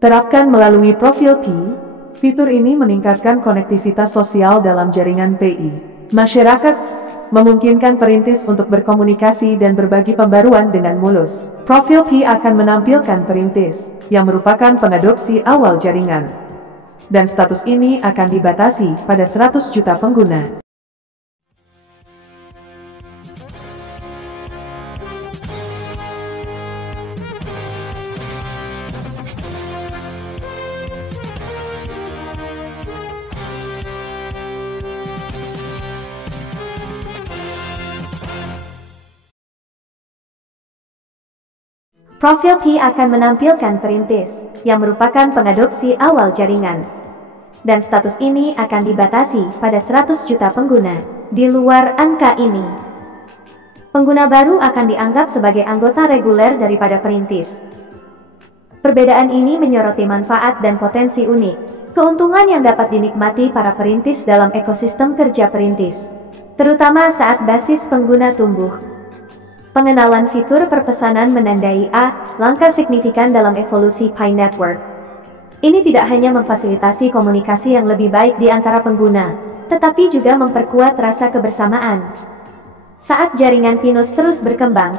Terapkan melalui profil Pi. Fitur ini meningkatkan konektivitas sosial dalam jaringan PI. Masyarakat memungkinkan perintis untuk berkomunikasi dan berbagi pembaruan dengan mulus. Profil Pi akan menampilkan perintis yang merupakan pengadopsi awal jaringan. Dan status ini akan dibatasi pada 100 juta pengguna. Profil Pi akan menampilkan perintis yang merupakan pengadopsi awal jaringan. Dan status ini akan dibatasi pada 100 juta pengguna. Di luar angka ini, pengguna baru akan dianggap sebagai anggota reguler daripada perintis. Perbedaan ini menyoroti manfaat dan potensi unik, keuntungan yang dapat dinikmati para perintis dalam ekosistem kerja perintis, terutama saat basis pengguna tumbuh. Pengenalan fitur perpesanan menandai langkah signifikan dalam evolusi Pi Network. Ini tidak hanya memfasilitasi komunikasi yang lebih baik di antara pengguna, tetapi juga memperkuat rasa kebersamaan. Saat jaringan Pinus terus berkembang,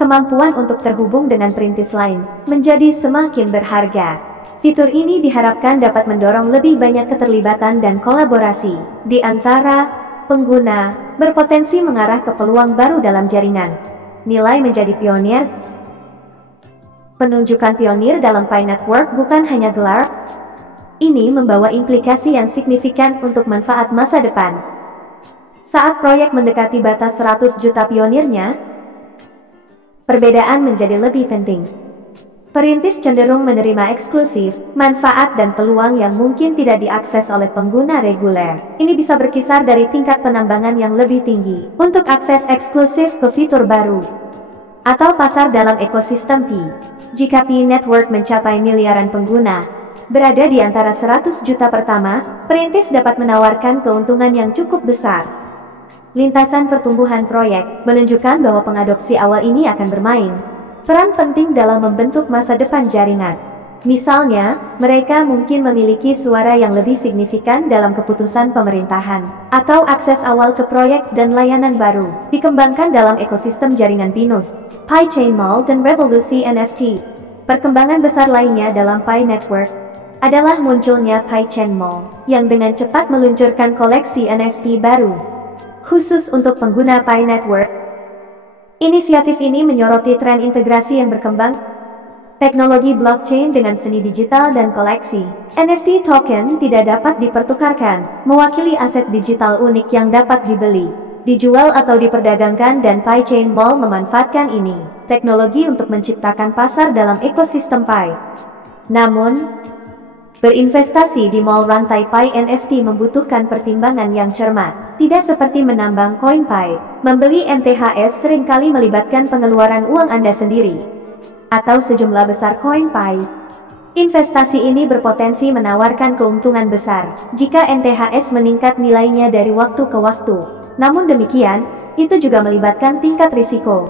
kemampuan untuk terhubung dengan perintis lain menjadi semakin berharga. Fitur ini diharapkan dapat mendorong lebih banyak keterlibatan dan kolaborasi di antara pengguna, berpotensi mengarah ke peluang baru dalam jaringan. Nilai menjadi pionir. Penunjukan pionir dalam Pi Network bukan hanya gelar. Ini membawa implikasi yang signifikan untuk manfaat masa depan. Saat proyek mendekati batas 100 juta pionirnya, perbedaan menjadi lebih penting. Perintis cenderung menerima eksklusif, manfaat dan peluang yang mungkin tidak diakses oleh pengguna reguler. Ini bisa berkisar dari tingkat penambangan yang lebih tinggi untuk akses eksklusif ke fitur baru atau pasar dalam ekosistem Pi. Jika Pi Network mencapai miliaran pengguna, berada di antara 100 juta pertama, perintis dapat menawarkan keuntungan yang cukup besar. Lintasan pertumbuhan proyek menunjukkan bahwa pengadopsi awal ini akan bermain peran penting dalam membentuk masa depan jaringan. Misalnya, mereka mungkin memiliki suara yang lebih signifikan dalam keputusan pemerintahan, atau akses awal ke proyek dan layanan baru, dikembangkan dalam ekosistem jaringan Pinus, PiChain Mall dan revolusi NFT. Perkembangan besar lainnya dalam Pi Network adalah munculnya PiChain Mall, yang dengan cepat meluncurkan koleksi NFT baru, khusus untuk pengguna Pi Network. Inisiatif ini menyoroti tren integrasi yang berkembang, teknologi blockchain dengan seni digital dan koleksi. NFT token tidak dapat dipertukarkan, mewakili aset digital unik yang dapat dibeli, dijual atau diperdagangkan, dan PiChain Mall memanfaatkan ini, teknologi untuk menciptakan pasar dalam ekosistem Pi. Namun, berinvestasi di mall rantai Pi NFT membutuhkan pertimbangan yang cermat. Tidak seperti menambang koin Pi, membeli MTHS seringkali melibatkan pengeluaran uang Anda sendiri, atau sejumlah besar koin Pi. Investasi ini berpotensi menawarkan keuntungan besar jika MTHS meningkat nilainya dari waktu ke waktu. Namun demikian, itu juga melibatkan tingkat risiko.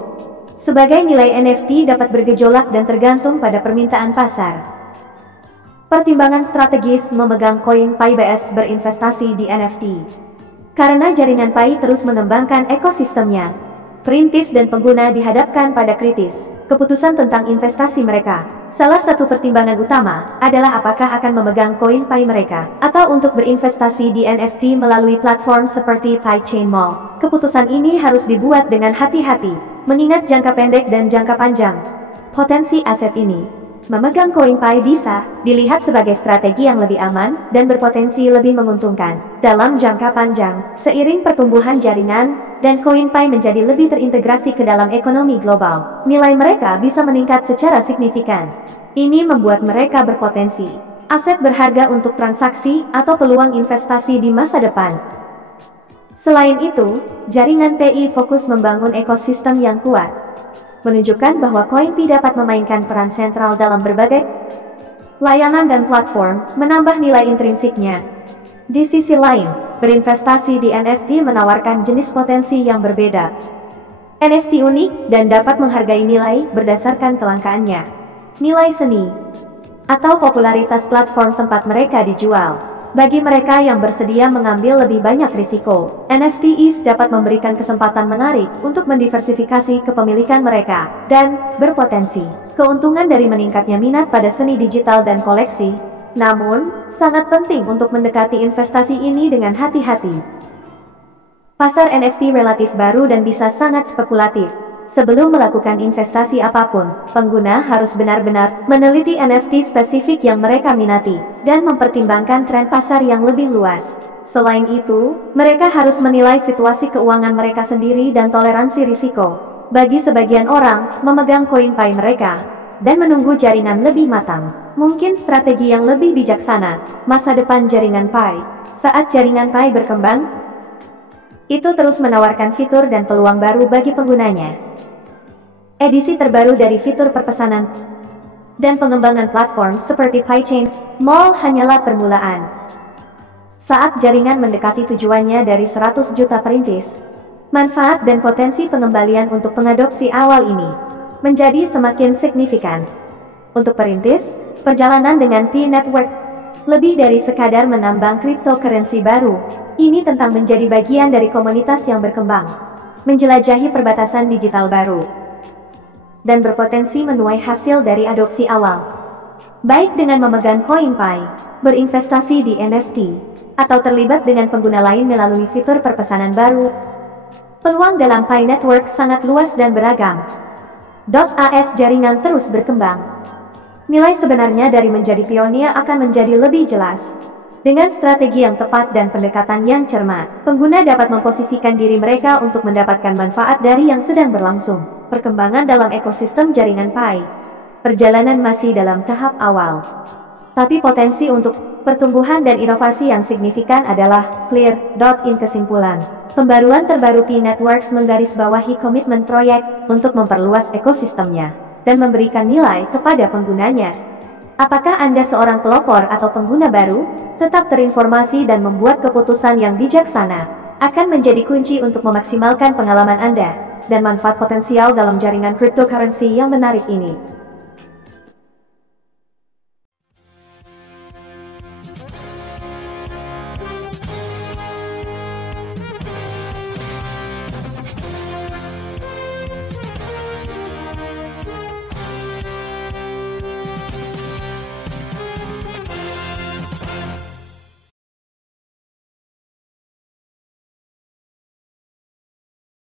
Sebagai nilai NFT dapat bergejolak dan tergantung pada permintaan pasar. Pertimbangan strategis memegang koin Pi BS berinvestasi di NFT. Karena jaringan Pi terus mengembangkan ekosistemnya, perintis dan pengguna dihadapkan pada kritis keputusan tentang investasi mereka. Salah satu pertimbangan utama adalah apakah akan memegang koin Pi mereka, atau untuk berinvestasi di NFT melalui platform seperti PiChain Mall. Keputusan ini harus dibuat dengan hati-hati, mengingat jangka pendek dan jangka panjang. Potensi aset ini, memegang koin Pi bisa dilihat sebagai strategi yang lebih aman dan berpotensi lebih menguntungkan dalam jangka panjang. Seiring pertumbuhan jaringan dan koin Pi menjadi lebih terintegrasi ke dalam ekonomi global, nilai mereka bisa meningkat secara signifikan. Ini membuat mereka berpotensi aset berharga untuk transaksi atau peluang investasi di masa depan. Selain itu, jaringan PI fokus membangun ekosistem yang kuat, menunjukkan bahwa koin Pi dapat memainkan peran sentral dalam berbagai layanan dan platform, menambah nilai intrinsiknya. Di sisi lain, berinvestasi di NFT menawarkan jenis potensi yang berbeda. NFT unik dan dapat menghargai nilai berdasarkan kelangkaannya. Nilai seni. atau popularitas platform tempat mereka dijual. Bagi mereka yang bersedia mengambil lebih banyak risiko, NFTs dapat memberikan kesempatan menarik untuk mendiversifikasi kepemilikan mereka, dan berpotensi keuntungan dari meningkatnya minat pada seni digital dan koleksi. Namun, sangat penting untuk mendekati investasi ini dengan hati-hati. Pasar NFT relatif baru dan bisa sangat spekulatif. Sebelum melakukan investasi apapun, pengguna harus benar-benar meneliti NFT spesifik yang mereka minati, dan mempertimbangkan tren pasar yang lebih luas. Selain itu, mereka harus menilai situasi keuangan mereka sendiri dan toleransi risiko. Bagi sebagian orang, memegang koin Pi mereka, dan menunggu jaringan lebih matang, mungkin strategi yang lebih bijaksana. Masa depan jaringan Pi. Saat jaringan Pi berkembang, itu terus menawarkan fitur dan peluang baru bagi penggunanya. Edisi terbaru dari fitur perpesanan dan pengembangan platform seperti PiChain Mall hanyalah permulaan. Saat jaringan mendekati tujuannya dari 100 juta perintis, manfaat dan potensi pengembalian untuk pengadopsi awal ini menjadi semakin signifikan. Untuk perintis, perjalanan dengan Pi Network lebih dari sekadar menambang cryptocurrency baru. Ini tentang menjadi bagian dari komunitas yang berkembang, menjelajahi perbatasan digital baru, dan berpotensi menuai hasil dari adopsi awal. Baik dengan memegang koin Pi, berinvestasi di NFT, atau terlibat dengan pengguna lain melalui fitur perpesanan baru, peluang dalam Pi Network sangat luas dan beragam. .as jaringan terus berkembang. Nilai sebenarnya dari menjadi pionir akan menjadi lebih jelas. Dengan strategi yang tepat dan pendekatan yang cermat, pengguna dapat memposisikan diri mereka untuk mendapatkan manfaat dari yang sedang berlangsung. Perkembangan dalam ekosistem jaringan Pi. Perjalanan masih dalam tahap awal, tapi potensi untuk pertumbuhan dan inovasi yang signifikan adalah clear. In kesimpulan, pembaruan terbaru Pi Networks menggarisbawahi komitmen proyek untuk memperluas ekosistemnya dan memberikan nilai kepada penggunanya. Apakah Anda seorang pelopor atau pengguna baru? Tetap terinformasi dan membuat keputusan yang bijaksana akan menjadi kunci untuk memaksimalkan pengalaman Anda dan manfaat potensial dalam jaringan cryptocurrency yang menarik ini.